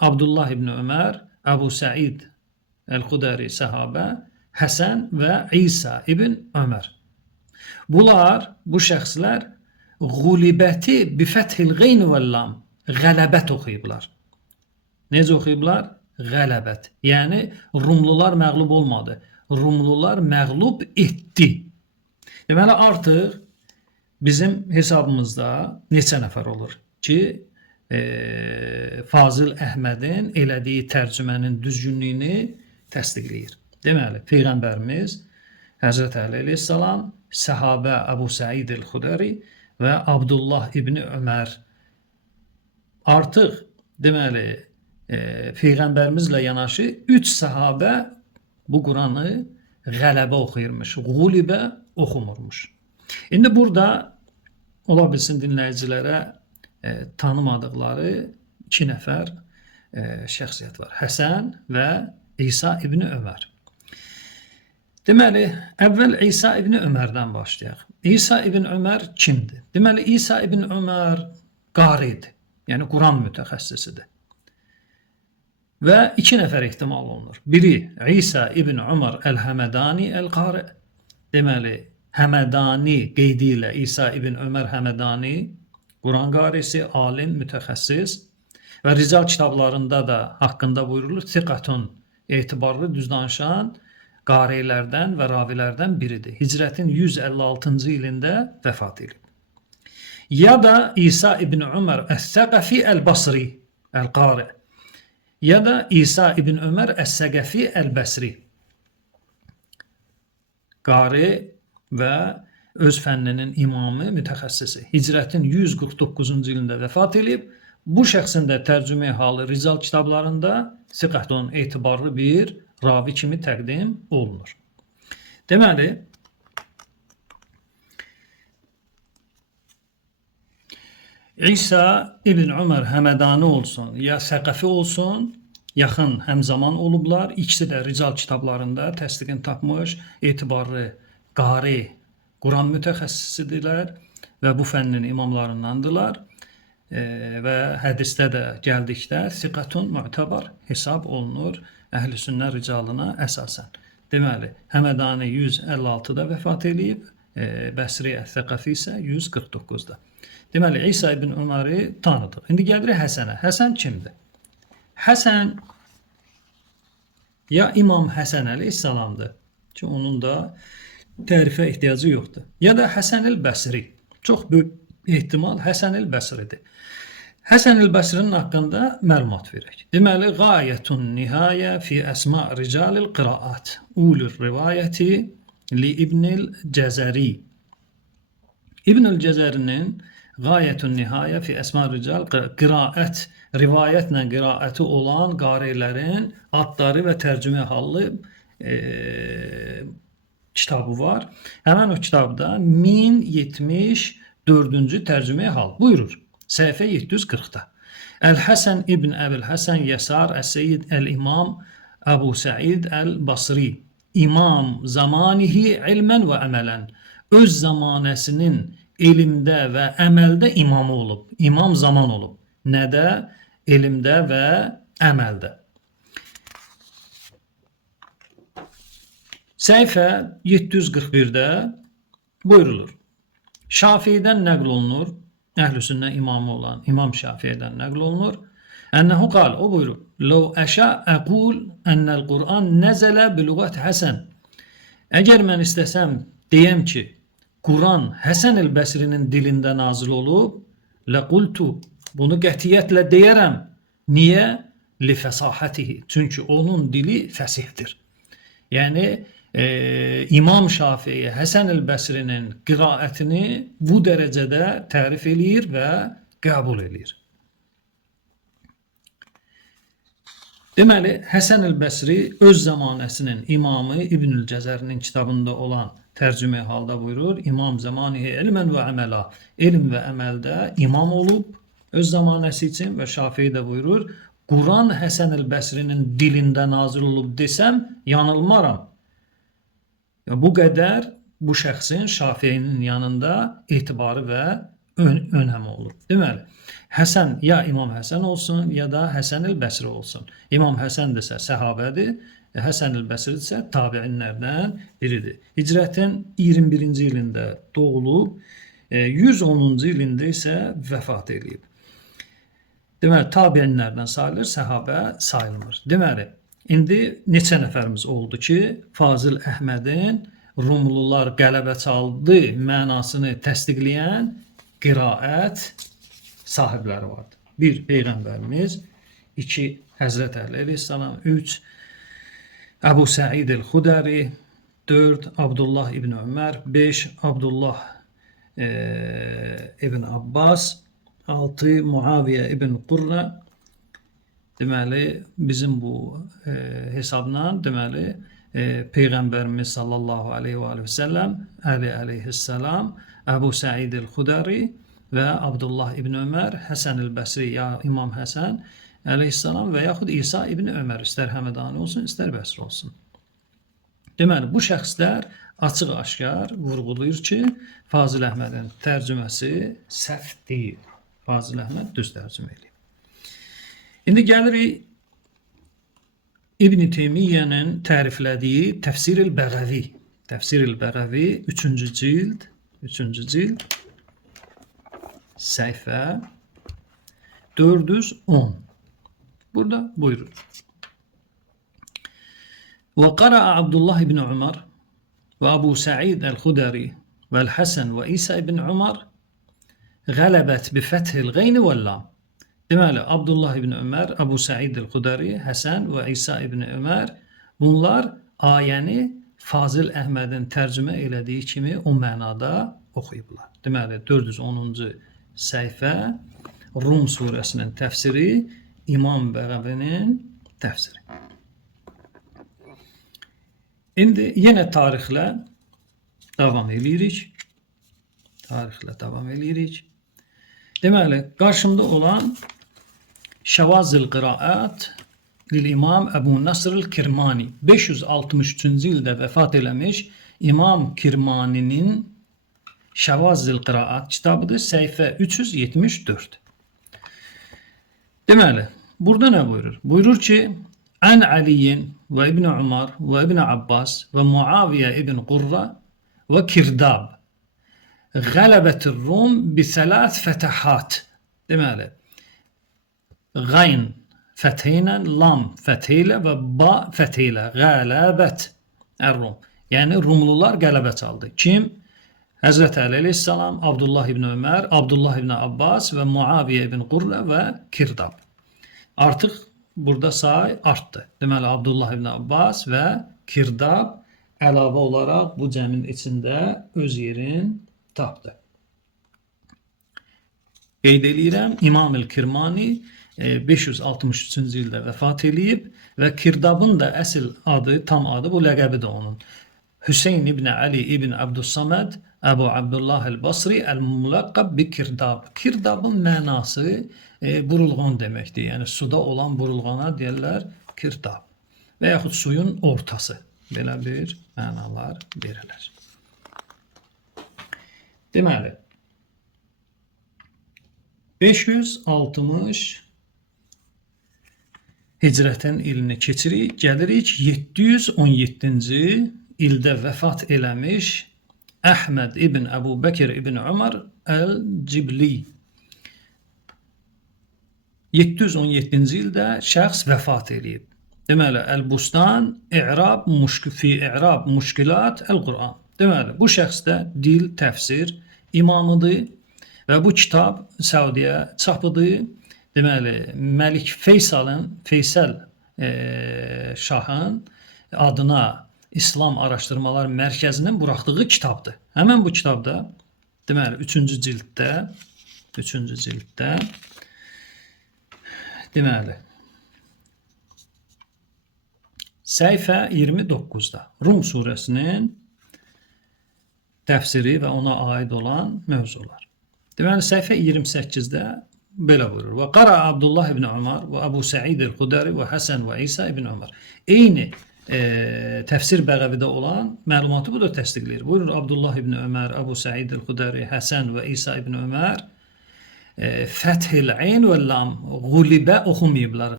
Abdullah ibn Ömer, Ebu Said el-Huderi sahabe, Həsən və İsa ibn Ömer. Bunlar, bu şəxslər Qulibəti bi fəthil qeyn və lam, qələbət oxuyublar. Necə oxuyublar? Qələbət. Yəni Rumlular məğlub olmadı. Rumlular məğlub etdi. Deməli artıq bizim hesabımızda neçə nəfər olur ki, Fazıl Əhmədin elədiyi tərcümənin düzgünlüyünü təsdiqləyir. Deməli, Peyğəmbərimiz Həzrət Əli əleyhissalam, səhabə Əbu Said el-Xudəri və Abdullah ibn Ömər. Artıq, deməli, Peyğəmbərimizlə yanaşı 3 səhabə bu Quranı qələbə oxuyurmuş, qulibə oxumurmuş. İndi burada ola bilsin dinləyicilərə tanımadıqları 2 nəfər şəxsiyyət var. Həsən və İsa ibn Ömər. Deməli, əvvəl İsa ibn Ömərdən başlayaq. İsa ibn Ömər kimdir? Deməli, İsa ibn Ömər qaridir, yəni Quran mütəxəssisidir. Və 2 nəfər ehtimal olunur. Biri İsa ibn Ömər əl-Həmədani əl-Qari. Deməli, Həmədani qeydi ilə İsa ibn Ömər Həmədani, Quran qarisi, alim, mütəxəssis və Rical kitablarında da haqqında buyurulur. Siqatun, etibarlı, düz danışan qarilərdən və ravilərdən biridir. Hicrətin 156-cı ilində vəfat edib. Ya da İsa ibn Ömər əs-Səqəfi əl-Basri, əl-Qari. Ya da İsa ibn Ömər əs-Səqəfi əl-Bəsri. Qari və öz fənninin imamı, mütəxəssisi. Hicrətin 149-cu ilində vəfat edib. Bu şəxsin də tərcümə halı Rical kitablarında siqatun, etibarlı bir ravi kimi təqdim olunur. Deməli, İsa ibn Ömər Həmədani olsun, ya Səqəfi olsun, yaxın həmzaman olublar. İkisi də Rical kitablarında təsdiqini tapmış, etibarlı qari, Quran mütəxəssisidirlər və bu fənnin imamlarındandılar və hədisdə də gəldikdə siqatun mü'tabar hesab olunur əhl-i sünnə ricalına əsasən. Deməli, Həmədani 156-da vəfat edib, Bəsri əs-Səqəfi isə 149-da. Deməli, İsa ibn Öməri tanıdıq. İndi gəlirik Həsənə. Həsən kimdir? Həsən ya İmam Həsən əleyhissalamdır ki, onun da tərifə ehtiyacı yoxdur. Ya da Həsən el-Bəsri. Çox böyük ehtimal Həsən el-Bəsridir. Həsən el-Bəsrinin haqqında məlumat verək. Deməli, qayətun nihayə fi əsma ricalil qiraat. Ulur rivayəti li İbnil Cəzəri. İbnül Cəzərinin qayətun nihayə fi əsma rical qiraət, rivayətlə qiraəti olan qarilərin adları və tərcümə hallı kitabı var. Həmən o kitabda 1074-cü tərcüməyə hal buyurur. Səhifə 740-da. Əl-Həsən ibn Əbil-Həsən Yəsar Əs-Seyyid Əl-İmam Əbu Said Əl-Basri. İmam zamanihi ilmən və əmələn. Öz zamanəsinin elmdə və əməldə imamı olub. İmam zaman olub. Nədə? Elmdə və əməldə. Səhifə 741-də buyurulur. Şafiidən nəql olunur, əhl-i sünnə imamı olan İmam Şafiidən nəql olunur. Ənəhu qal, o buyurur. Ləv əşə əqul ənəl Qur'an nəzələ bilüqət Həsən. Əgər mən istəsəm, deyəm ki, Quran Həsən el-Bəsrinin dilində nazil olub, ləqultu, bunu qətiyyətlə deyərəm. Niyə? Li fəsahətihi. Çünki onun dili fəsihdir. Yəni, İmam Şafii Həsən el-Bəsrinin qiraətini bu dərəcədə tərif eləyir və qəbul eləyir. Deməli, Həsən el-Bəsri öz zamanəsinin imamı İbnül Cəzərinin kitabında olan tərcümə halda buyurur. İmam zamanihi elmən və əmələ. Elm və əməldə imam olub öz zamanəsi üçün və Şafii də buyurur. Quran Həsən el-Bəsrinin dilində nazil olub desəm, yanılmaram. Bu qədər bu şəxsin Şafiinin yanında etibarı və önəmi olur. Deməli, Həsən ya İmam Həsən olsun, ya da Həsən el-Bəsri olsun. İmam Həsəndirsə səhabədir, Həsən el-Bəsri isə tabiinlərdən biridir. Hicrətin 21-ci ilində doğulub, 110-cu ilində isə vəfat edib. Deməli, tabiinlərdən sayılır, səhabə sayılmır. Deməli, indi neçə nəfərimiz oldu ki, Fazil Əhmədin Rumlular qələbə çaldı mənasını təsdiqləyən qiraət sahibləri vardır. 1. Peyğəmbərimiz, 2. Həzrət Əli əleyhissalam, 3. Əbu Səid el-Xudəri, 4. Abdullah ibn Ömər, 5. Abdullah ibn Abbas, 6. Muaviyə ibn Qurra. Deməli, bizim bu hesabla, deməli, Peyğəmbərimiz sallallahu aleyhi və səlləm, Əli əleyhissalam, Əbu Səid el-Xudəri və Abdullah ibn Ömər, Həsən el-Bəsri ya İmam Həsən əleyhissalam və yaxud İsa ibn Ömər, istər Həmədani olsun, istər Bəsri olsun. Deməli, bu şəxslər açıq-aşkar vurğulayır ki, Fazil Əhmədin tərcüməsi səhv deyil. Fazil Əhməd düz tərcümə eləyib. İndi gəlirik İbn Teymiyyənin təriflədiyi Təfsir-ül-Bəğəvi. Təfsir-ül-Bəğəvi 3-cü cild, səhifə 410. Burada buyurur. Və qara'a Abdullah ibn Umar və Abu Sa'id el-Xudəri və el-Həsən və İsa ibn Umar qələbət bi fəthil qeyni və lam. Deməli, Abdullah ibn Ömər, Əbu Səid el-Xudəri, Həsən və İsa ibn Ömər bunlar ayəni Fazil Əhmədin tərcümə elədiyi kimi o mənada oxuyublar. Deməli, 410-cu səhifə Rum surəsinin təfsiri, İmam Bəğəvinin təfsiri. İndi yenə tarixlə davam edirik. Deməli, qarşımda olan Şəvazil Qiraət lil-İmam Əbu Nasr el-Kirmani 563-cü ildə vəfat eləmiş İmam Kirmaninin Şəvazil Qiraət kitabıdır, səhifə 374. Deməli, burada nə buyurur? Buyurur ki, Ən Əliyin və İbn Umar və İbn Abbas və Muaviyə ibn Qurra və Kirdab Qələbətir Rum bi thələth fətəhat. Deməli, qayn fəthəylə, lam fəthəylə və ba fəthəylə qələbət ər-Rum. Yəni, Rumlular qələbə çaldı. Kim? Həzrət Əli əleyhissalam, Abdullah ibn Ömər, Abdullah ibn Abbas və Muaviyə ibn Qurra və Kirdab. Artıq burada say artdı. Deməli, Abdullah ibn Abbas və Kirdab əlavə olaraq bu cəmin içində öz yerin tapdı. Qeyd edirəm, İmam el-Kirmani 563-cü ildə vəfat eləyib və Kirdabın da əsl adı, tam adı, bu ləqəbi də onun. Hüseyn ibn Ali ibn Abdüssaməd Əbu Abdullah el-Basri el-Mulaqqab bi Kirdab. Kirdabın mənası burulğan deməkdir. Yəni, suda olan burulğana deyirlər Kirdab. Və yaxud suyun ortası. Belə bir mənalar verilir. Deməli, 560 hicrətin ilini keçirik, gəlirik 717-ci ildə vəfat eləmiş Əhməd ibn Əbu Bəkir ibn Umar el-Cibli. 717-ci ildə şəxs vəfat eləyib. Deməli, Əl-Bustan fi İ'rab Muşkilat el-Quran. Deməli, bu şəxs də dil, təfsir imamıdır və bu kitab Səudiyyə çapıdır. Deməli, Məlik Feysəl Şahın adına İslam Araşdırmalar Mərkəzinin buraxdığı kitabdır. Həmən bu kitabda, deməli, 3-cü cilddə, deməli, səhifə 29-da Rum surəsinin təfsiri və ona aid olan mövzular. Deməli, səhifə 28-də belə buyurur. Və qara Abdullah ibn Umar və Əbu Səid el-Xudəri və Həsən və İsa ibn Umar. Eyni Təfsir Bəğəvidə olan məlumatı bu da təsdiqləyir. Buyurur Abdullah ibn Ömər, Əbu Səid el-Xudəri, Həsən və İsa ibn Ömər Fəthil Ayn və Lam Qulibə oxumayıblar.